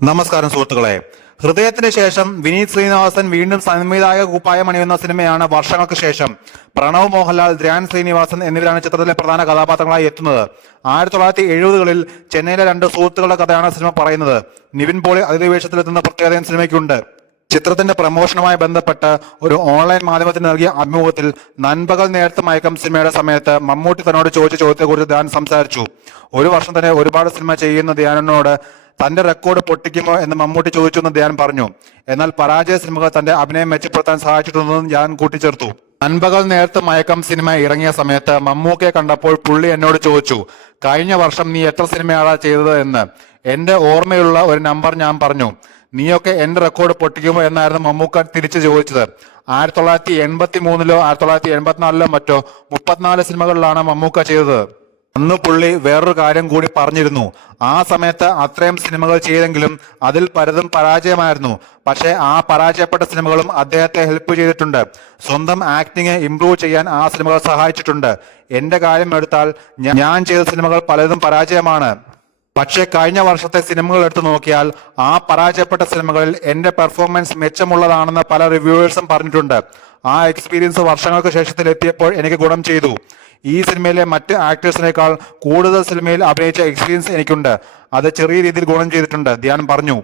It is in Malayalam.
നമസ്കാരം സുഹൃത്തുക്കളെ. ഹൃദയത്തിന് ശേഷം വിനീത് ശ്രീനിവാസൻ വീണ്ടും സംവിധായക കുപ്പായമണിയുന്ന സിനിമയാണ് വർഷങ്ങൾക്ക് ശേഷം. പ്രണവ് മോഹൻലാൽ, ധ്യാൻ ശ്രീനിവാസൻ എന്നിവരാണ് ചിത്രത്തിലെ പ്രധാന കഥാപാത്രങ്ങളായി എത്തുന്നത്. 1970കളിൽ ചെന്നൈയിലെ രണ്ട് സുഹൃത്തുക്കളുടെ കഥയാണ് സിനിമ പറയുന്നത്. നിവിൻ പോളി അതിഥിവേഷത്തിലെത്തുന്ന പ്രത്യേകതയും സിനിമയ്ക്കുണ്ട്. ചിത്രത്തിന്റെ പ്രമോഷനുമായി ബന്ധപ്പെട്ട് ഒരു ഓൺലൈൻ മാധ്യമത്തിന് നൽകിയ അഭിമുഖത്തിൽ നൻപകൽ നേരത്തെ മയക്കം സിനിമയുടെ സമയത്ത് മമ്മൂട്ടി തന്നോട് ചോദിച്ച ചോദ്യത്തെക്കുറിച്ച് ധ്യാൻ സംസാരിച്ചു. ഒരു വർഷം തന്നെ ഒരുപാട് സിനിമ ചെയ്യുന്ന ധ്യാനോട് തന്റെ റെക്കോർഡ് പൊട്ടിക്കുമോ എന്ന് മമ്മൂട്ടി ചോദിച്ചു എന്ന് ധ്യാൻ പറഞ്ഞു. എന്നാൽ പരാജയ സിനിമകൾ തന്റെ അഭിനയം മെച്ചപ്പെടുത്താൻ സഹായിച്ചിട്ടുണ്ടെന്നും ധ്യാൻ കൂട്ടിച്ചേർത്തു. നൻപകൽ നേരത്തെ മയക്കം സിനിമ ഇറങ്ങിയ സമയത്ത് മമ്മൂക്കയെ കണ്ടപ്പോൾ പുള്ളി എന്നോട് ചോദിച്ചു, കഴിഞ്ഞ വർഷം നീ എത്ര സിനിമയാണ് ചെയ്തത് എന്ന്. എന്റെ ഓർമ്മയുള്ള ഒരു നമ്പർ ഞാൻ പറഞ്ഞു. നീയൊക്കെ എന്റെ റെക്കോർഡ് പൊട്ടിക്കുമോ എന്നായിരുന്നു മമ്മൂക്ക തിരിച്ചു ചോദിച്ചത്. 1983-ലോ 1984-ലോ മറ്റോ 34 സിനിമകളിലാണ് മമ്മൂക്ക ചെയ്തത്. അന്ന് പുള്ളി വേറൊരു കാര്യം കൂടി പറഞ്ഞിരുന്നു. ആ സമയത്ത് അത്രയും സിനിമകൾ ചെയ്തെങ്കിലും അതിൽ പലതും പരാജയമായിരുന്നു. പക്ഷേ ആ പരാജയപ്പെട്ട സിനിമകളും അദ്ദേഹത്തെ ഹെൽപ്പ് ചെയ്തിട്ടുണ്ട്. സ്വന്തം ആക്ടിങ് ഇംപ്രൂവ് ചെയ്യാൻ ആ സിനിമകൾ സഹായിച്ചിട്ടുണ്ട്. എന്റെ കാര്യം എടുത്താൽ ഞാൻ ചെയ്ത സിനിമകൾ പലതും പരാജയമാണ്. പക്ഷേ കഴിഞ്ഞ വർഷത്തെ സിനിമകൾ എടുത്തു നോക്കിയാൽ ആ പരാജയപ്പെട്ട സിനിമകളിൽ എന്റെ പെർഫോമൻസ് മെച്ചമുള്ളതാണെന്ന് പല റിവ്യൂവേഴ്സും പറഞ്ഞിട്ടുണ്ട്. ആ എക്സ്പീരിയൻസ് വർഷങ്ങൾക്ക് ശേഷത്തിൽ എത്തിയപ്പോൾ എനിക്ക് ഗുണം ചെയ്തു. ഈ സിനിമയിലെ മറ്റ് ആക്ടേഴ്സിനേക്കാൾ കൂടുതൽ സിനിമയിൽ അഭിനയിച്ച എക്സ്പീരിയൻസ് എനിക്കുണ്ട്. അത് ചെറിയ രീതിയിൽ ഗുണം ചെയ്തിട്ടുണ്ട്, ധ്യാൻ പറഞ്ഞു.